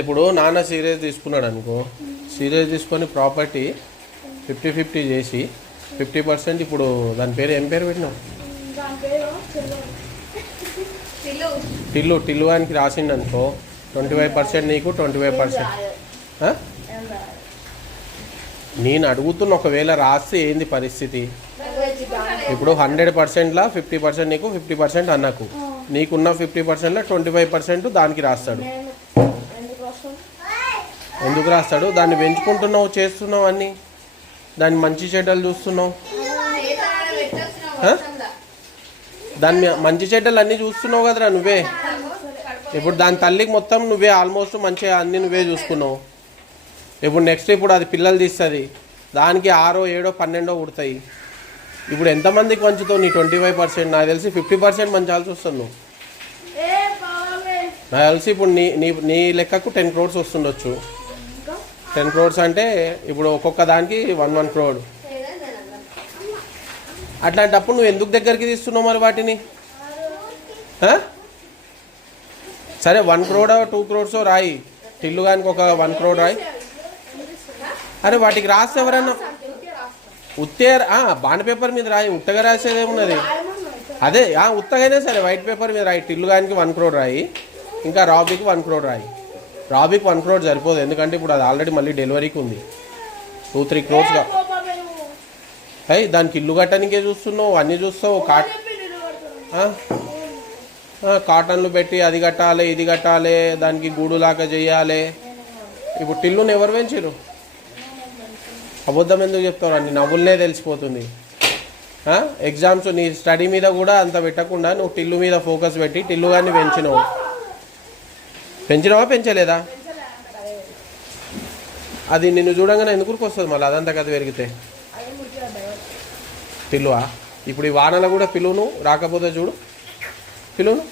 ఇప్పుడు నాన్న సీరియస్ తీసుకున్నాడు అనుకో, సీరియస్ తీసుకొని ప్రాపర్టీ 50-50 చేసి 50% ఇప్పుడు దాని పేరు ఏం పేరు పెట్టినావు? టిల్లు వానికి రాసిండు అనుకో, 25% నీకు 25%. నేను అడుగుతున్న ఒకవేళ రాస్తే ఏంది పరిస్థితి? ఇప్పుడు 100%లా 50% నీకు, 50% అన్నకు. నీకున్న 50%లో 25% దానికి రాస్తాడు. ఎందుకు రాస్తాడు? దాన్ని పెంచుకుంటున్నావు, చేస్తున్నావు, అన్నీ దాన్ని మంచి చెడ్డలు చూస్తున్నావు, దాన్ని మంచి చెడ్డలు అన్నీ చూస్తున్నావు కదరా నువ్వే. ఇప్పుడు దాని తల్లికి మొత్తం నువ్వే ఆల్మోస్ట్ మంచిగా అన్నీ నువ్వే చూసుకున్నావు. ఇప్పుడు నెక్స్ట్ ఇప్పుడు అది పిల్లలు తీస్తుంది, దానికి 6, 7, 12 పుడతాయి. ఇప్పుడు ఎంతమందికి మంచుతావు? నీ 25%. నాకు తెలిసి 50% మంచాల్సి వస్తుంది నువ్వు. నాకు తెలిసి ఇప్పుడు నీ లెక్కకు 10 crores వస్తుండొచ్చు. 10 crores అంటే ఇప్పుడు ఒక్కొక్క దానికి 1 crore. అట్లాంటప్పుడు నువ్వు ఎందుకు దగ్గరికి తీస్తున్నావు మరి వాటిని? సరే 1 crore 2 crores రాయి, టిల్లు గానికి ఒక 1 crore రాయి. అరే వాటికి రాస్తే ఎవరన్నా ఉత్తే బాండ్ పేపర్ మీద రాయి, ఉత్తగా రాసేదేమున్నది? అదే ఉత్తగైనా సరే వైట్ పేపర్ మీద రాయి. టిల్లు గానికి 1 crore రాయి, ఇంకా రాబీకి 1 crore రాయి. రాబీకి 1 crore సరిపోదు, ఎందుకంటే ఇప్పుడు అది ఆల్రెడీ మళ్ళీ డెలివరీకి ఉంది. 2-3 crores దానికి ఇల్లు కట్టడానికే చూస్తున్నావు, అన్నీ చూస్తావు. కాటన్లు పెట్టి అది కట్టాలి, ఇది కట్టాలి, దానికి గూడులాగా చేయాలి. ఇప్పుడు టిల్లుని ఎవరు పెంచారు? అబద్ధం ఎందుకు చెప్తావు? అన్ని నవ్వులనే తెలిసిపోతుంది. ఎగ్జామ్స్ నీ స్టడీ మీద కూడా అంత పెట్టకుండా నువ్వు టిల్లు మీద ఫోకస్ పెట్టి టిల్లు గారిని పెంచినావా పెంచలేదా? అది నిన్ను చూడంగానే ఎందుకు వస్తుంది మళ్ళీ అదంతా కథ పెరిగితే? పిలువా? ఇప్పుడు ఈ వానలో కూడా పిలువును, రాకపోతే చూడు పిలువును.